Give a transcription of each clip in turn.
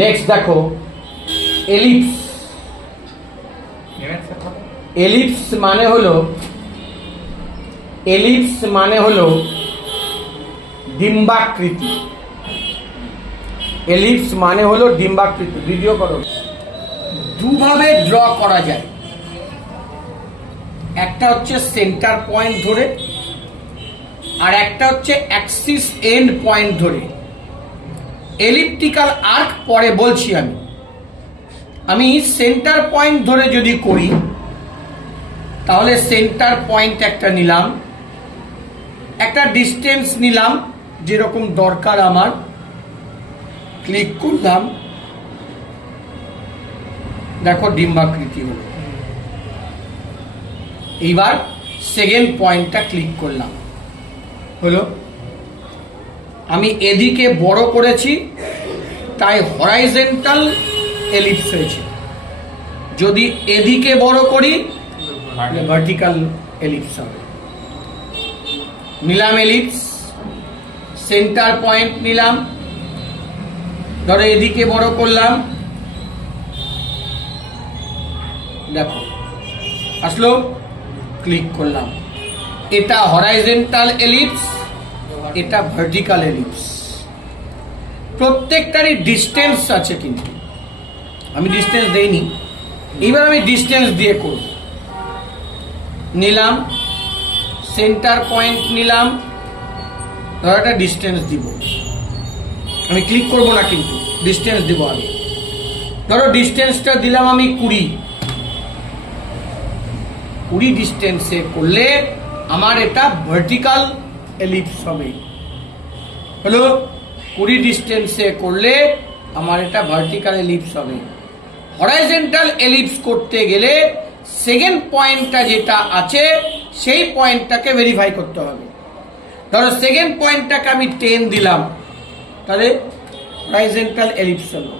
Next দেখো ellipse. Ellipse মানে হলো ডিম্বাকৃতি। এলিপস মানে হলো ডিম্বাকৃতি। ভিডিও করো। দুভাবে ড্র করা যায়, একটা হচ্ছে সেন্টার পয়েন্ট ধরে, আর একটা হচ্ছে অ্যাক্সিস এন্ড পয়েন্ট ধরে। এলিপ্টিক্যাল আর্ক পরে বলছি। আমি সেন্টার পয়েন্ট ধরে যদি করি তাহলে সেন্টার পয়েন্ট একটা নিলাম, একটা ডিস্টেন্স নিলাম যেরকম দরকার আমার, ক্লিক করলাম, দেখো ডিম্বাকৃতি হলো। এইবার সেকেন্ড পয়েন্টটা ক্লিক করলাম, হলো। আমি এদিকে বড় করেছি তাই হরাইজন্টাল এলিপস হয়েছে। যদি এদিকে বড় করি ভার্টিক্যাল এলিপস হবে। নিলাম এলিপস, সেন্টার পয়েন্ট নিলাম, ধরো এদিকে বড় করলাম, দেখো আসলো, ক্লিক করলাম। এটা হরাইজন্টাল এলিপস, এটা ভার্টিক্যাল এলিপস। প্রত্যেকটারই ডিস্টেন্স আছে, কিন্তু আমি ডিস্টেন্স দেইনি। এবার আমি ডিস্টেন্স দিয়ে করব। নিলাম, সেন্টার পয়েন্ট নিলাম, ধরো একটা ডিস্টেন্স দিব। আমি ক্লিক করব না, কিন্তু ডিস্টেন্স দিব আমি। ধরো ডিস্টেন্সটা দিলাম আমি 20 ডিস্টেন্সে করলে আমার এটা ভার্টিক্যাল এলিপস হবে। হলো 20 ডিস্টেন্সে করলে আমার এটা ভার্টিক্যাল এলিপস হবে। হরাইজন্টাল এলিপস করতে গেলে সেকেন্ড পয়েন্টটা যেটা আছে সেই পয়েন্টটাকে ভেরিফাই করতে হবে। ধরো সেকেন্ড পয়েন্টটাকে আমি 10 দিলাম, তাহলে হরাইজন্টাল এলিপস হলো।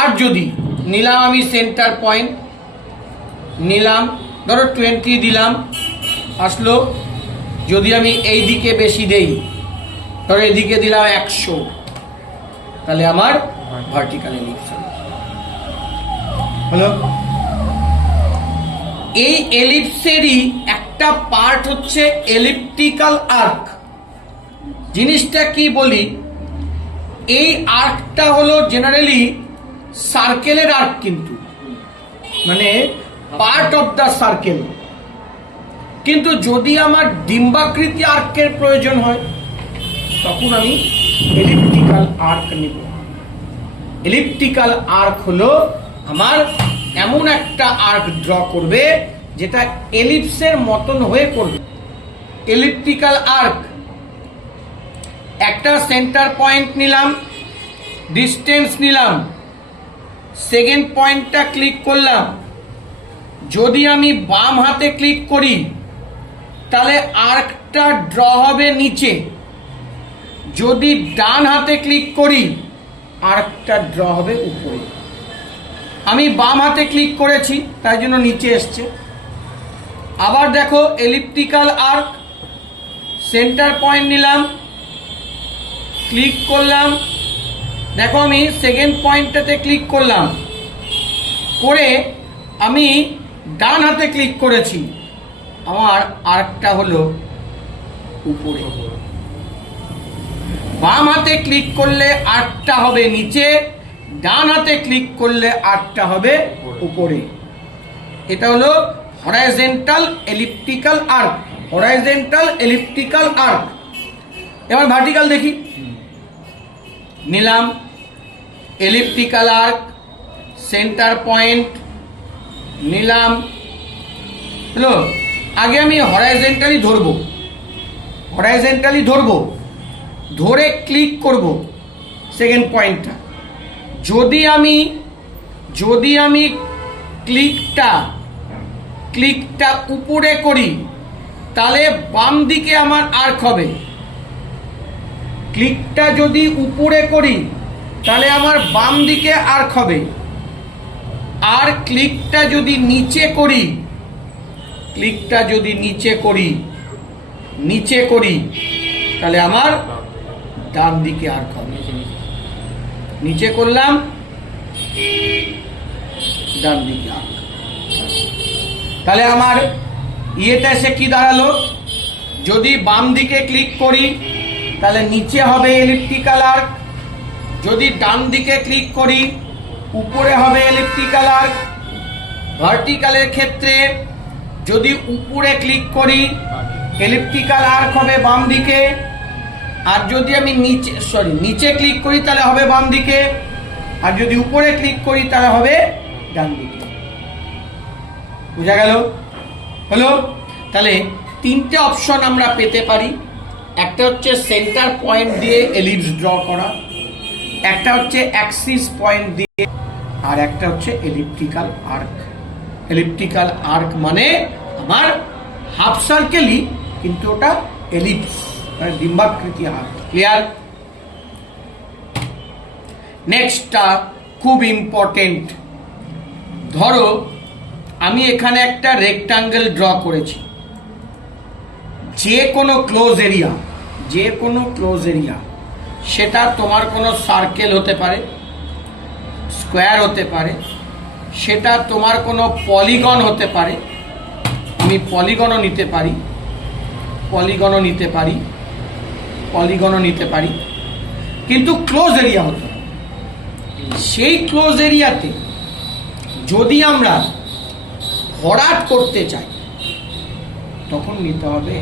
আর যদি নিলাম আমি সেন্টার পয়েন্ট নিলাম, ধরো 20 দিলাম, আসলো। যদি আমি এই দিকে বেশি দেই, ধরো এদিকে দিলাম 100, তাহলে আমার ভার্টিক্যাল এলিপস হলো। এই এলিপসেরই একটা পার্ট হচ্ছে এলিপ্টিক্যাল আর্ক। জিনিসটা কি বলি, এই আর্কটা হলো জেনারেলি সার্কেলের আর্ক, কিন্তু মানে পার্ট অফ দ্য সার্কেল। কিন্তু যদি আমার ডিম্বাকৃতি আর্কের প্রয়োজন হয় তখন আমি এলিপ্টিক্যাল আর্ক নিব। এলিপ্টিক্যাল আর্ক হলো আমার এমন একটা আর্ক ড্র করবে যেটা এলিপসের মতন হয়ে করবে। এলিপ্টিক্যাল আর্ক, একটা সেন্টার পয়েন্ট নিলাম, ডিস্টেন্স নিলাম, সেকেন্ড পয়েন্টটা ক্লিক করলাম। যদি আমি বাম হাতে ক্লিক করি তাহলে আর্কটা ড্র হবে নিচে, যদি ডান হাতে ক্লিক করি আর্কটা ড্র হবে উপরে। আমি বাম হাতে ক্লিক করেছি তাই জন্য নিচে এসছে। আবার দেখো এলিপ্টিক্যাল আর্ক, সেন্টার পয়েন্ট নিলাম, ক্লিক করলাম, দেখো আমি সেকেন্ড পয়েন্টটাতে ক্লিক করলাম, করে আমি ডান হাতে ক্লিক করেছি, আমার আর্কটা হলো উপরে। বাম হাতে ক্লিক করলে আর্কটা হবে নিচে, ডান হাতে ক্লিক করলে আর্কটা হবে উপরে। এটা হলো horizontal elliptical arc. Horizontal elliptical arc. এবার ভার্টিক্যাল দেখি। নিলাম এলিপ্টিক্যাল আর্ক, সেন্টার পয়েন্ট নিলাম, হলো। আগে আমি হরাইজন্টালি ধরবো, ধরে ক্লিক করব সেকেন্ড পয়েন্টটা। যদি আমি ক্লিকটা উপরে করি তাহলে বাম দিকে আমার আর্ক হবে। ক্লিকটা যদি উপরে করি তাহলে আমার বাম দিকে আর্ক হবে। আর ক্লিকটা যদি নিচে করি তাহলে আমার ডান দিকে আর্ক হবে, নিচে করলাম ডান দিকে আর্ক। তাহলে আমার ইয়েটা এসে কি দাঁড়ালো, যদি বাম দিকে ক্লিক করি তাহলে নিচে হবে এলিপ্টিক্যাল আর্ক, যদি ডান দিকে ক্লিক করি উপরে হবে এলিপ্টিক্যাল আর্ক। ভার্টিক্যালের ক্ষেত্রে যদি উপরে ক্লিক করি এলিপ্টিক্যাল আর্ক হবে বাম দিকে, আর যদি আমি নিচে ক্লিক করি তাহলে হবে বাম দিকে, আর যদি উপরে ক্লিক করি তাহলে হবে ডান দিকে। বুঝা গেল? হলো? তাহলে তিনটে অপশন আমরা পেতে পারি। একটা হচ্ছে সেন্টার পয়েন্ট দিয়ে এলিপস ড্র করা, একটা হচ্ছে অ্যাক্সিস পয়েন্ট দিয়ে, আর একটা হচ্ছে এলিপ্টিক্যাল আর্ক। এলিপ্টিক্যাল আর্ক মানে আমার হাফ সার্কেলই, কিন্তু ওটা এলিপস মানে ডিম্বাকৃতি আর্ক। ক্লিয়ার? নেক্সটটা খুব ইম্পর্টেন্ট। ধরো আমি এখানে একটা রেক্টাঙ্গেল ড্র করেছি, যে কোনো ক্লোজ এরিয়া, সেটা তোমার কোনো সার্কেল হতে পারে, স্কোয়ার হতে পারে, সেটা তোমার কোনো পলিগন হতে পারে, আমি পলিগনও নিতে পারি, কিন্তু ক্লোজ এরিয়া হতে হবে। সেই ক্লোজ এরিয়াতে যদি আমরা ভরাট করতে চাই তখন নিতে হবে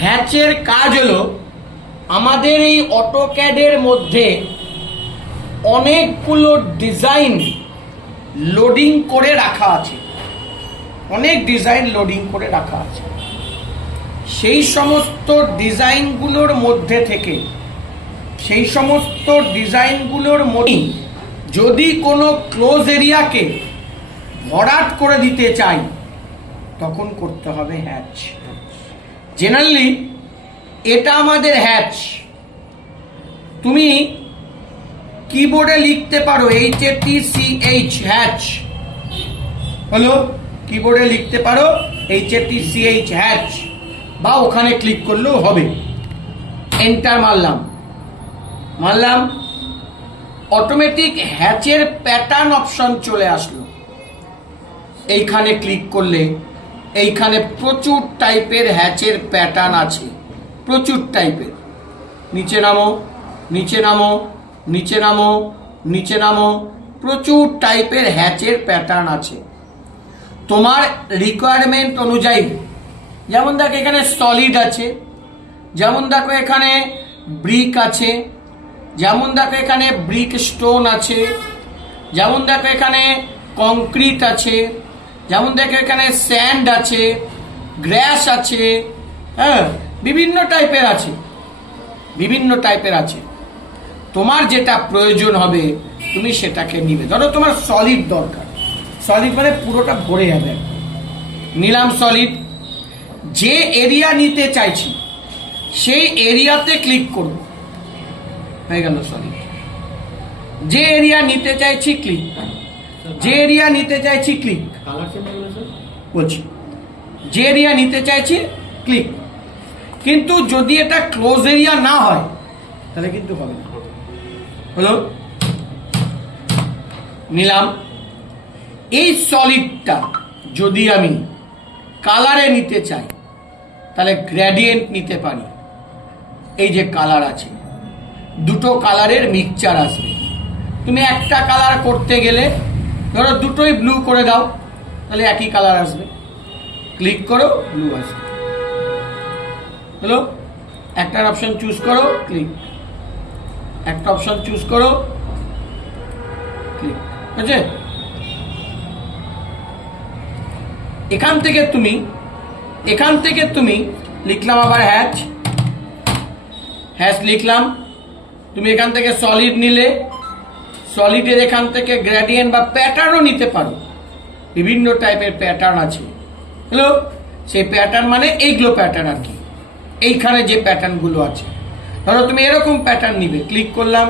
হ্যাচের কাজ হলো, আমাদের এই অটোক্যাডের মধ্যে অনেকগুলো ডিজাইন লোডিং করে রাখা আছে, সেই সমস্ত ডিজাইনগুলোর মধ্যে যদি কোনো ক্লোজ এরিয়াকে ভরাট করে দিতে চাই তখন করতে হবে হ্যাচ। জেনারেলি এটা আমাদের হ্যাচ। তুমি কিবোর্ডে লিখতে পারো HATCH হ্যাচ, হলো? কিবোর্ডে লিখতে পারো HATCH হ্যাচ, বা ওখানে ক্লিক করলেও হবে। এন্টার মারলাম, অটোমেটিক হ্যাচের প্যাটার্ন অপশন চলে আসলো। এইখানে ক্লিক করলে এইখানে প্রচুর টাইপের হ্যাচের প্যাটার্ন আছে, প্রচুর টাইপের। নিচে নামো, প্রচুর টাইপের হ্যাচের প্যাটার্ন আছে তোমার রিকোয়ারমেন্ট অনুযায়ী। যেমন দেখো এখানে সলিড আছে, যেমন দেখো এখানে ব্রিক আছে, যেমন দেখো এখানে ব্রিক স্টোন আছে, যেমন দেখো এখানে কংক্রিট আছে, যেমন দেখো এখানে স্যান্ড আছে, গ্রাস আছে, হ্যাঁ, বিভিন্ন টাইপের আছে। তোমার যেটা প্রয়োজন হবে তুমি সেটাকে নিবে। ধরো তোমার সলিড দরকার, সলিড মানে পুরোটা ভরে যাবে। নিলাম সলিড, যে এরিয়া নিতে চাইছি সেই এরিয়াতে ক্লিক করব, হয়ে গেল সলিড। যে এরিয়া নিতে চাইছি ক্লিক, বলছি যে এরিয়া নিতে চাইছি ক্লিক। কিন্তু যদি এটা ক্লোজ এরিয়া না হয় তাহলে কিন্তু হবে না। হলো? নিলাম। এই সলিডটা যদি আমি কালারে নিতে চাই তাহলে গ্রেডিয়েন্ট নিতে পারি। এই যে কালার আছে, দুটো কালারের মিক্সচার আসবে। তুমি একটা কালার করতে গেলে ধরো দুটোই ব্লু করে দাও, তাহলে একই কালার আসবে। ক্লিক করো, ব্লু আসবে। হলো? একটার অপশন চুজ করো, ক্লিক। একটা অপশন চুজ করো, ক্লিক। বুঝছে? এখান থেকে তুমি লিখলাম আবার হ্যাচ লিখলাম। তুমি এখান থেকে সলিড নিলে, সলিডের এখান থেকে গ্রেডিয়েন্ট বা প্যাটার্নও নিতে পারো। বিভিন্ন টাইপের প্যাটার্ন আছে। হলো? সেই প্যাটার্ন মানে এইগুলো প্যাটার্ন আর কি, এইখানে যে প্যাটার্নগুলো আছে। ধরো তুমি এরকম প্যাটার্ন নিবে, ক্লিক করলাম,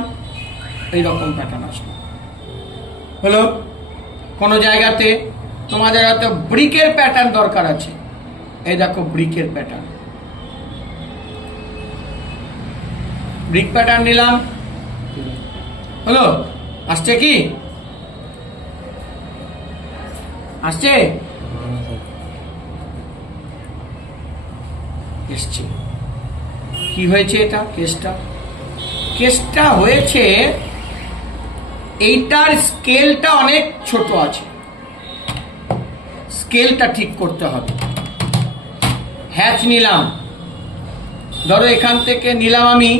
এইরকম প্যাটার্ন আসবে। হলো? কোনো জায়গাতে তোমাদের হয়তো ব্রিকের প্যাটার্ন দরকার আছে, এই দেখো ব্রিকের প্যাটার্ন। ব্রিক প্যাটার্ন নিলাম, হলো? আসছে কি? আসছে? এসছে। কি হয়েছে এটা? কেসটা হয়েছে এইটার স্কেলটা অনেক ছোট আছে, স্কেলটা ঠিক করতে হবে। হ্যাচ নিলাম, ধরো এখান থেকে নিলাম আমি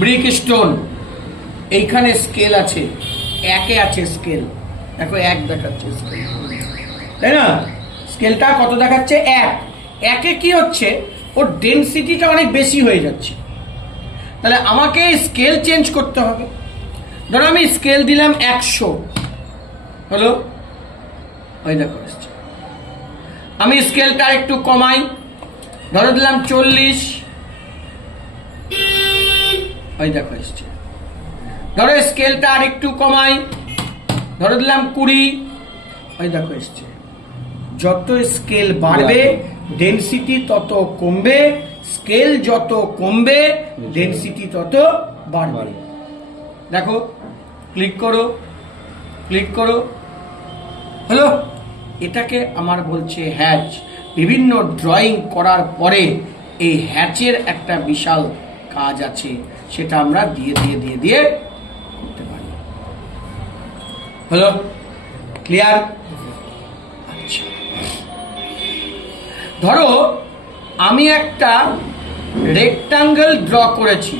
ব্রিক স্টোন, এইখানে স্কেল আছে, একে আছে স্কেল, দেখো এক দেখাচ্ছে স্কেল, তাই না? স্কেলটা কত দেখাচ্ছে? একে কি হচ্ছে, ওর ডেনসিটিটা অনেক বেশি হয়ে যাচ্ছে, তাহলে আমাকে স্কেল চেঞ্জ করতে হবে। ধরো আমি স্কেল দিলাম 100, হলো? ওই দেখো আসছে। আমি স্কেলটা একটু কমাই, ধরো দিলাম 40, ওই দেখো এসছে। ধরো স্কেলটা আর একটু কমাই, ধরো দিলাম 20, ওই দেখো এসছে। যত স্কেল বাড়বে ডেনসিটি তত কমবে, স্কেল যত কমবে ডেনসিটি তত বাড়বে। দেখো, ক্লিক করো, হলো? এটাকে আমার বলছে হ্যাচ। বিভিন্ন ড্রয়িং করার পরে এই হ্যাচের একটা বিশাল কাজ আছে, সেটা আমরা দিয়ে করতে পারি। হলো? ক্লিয়ার? আচ্ছা, ধরো আমি একটা রেক্টাঙ্গেল ড্র করেছি,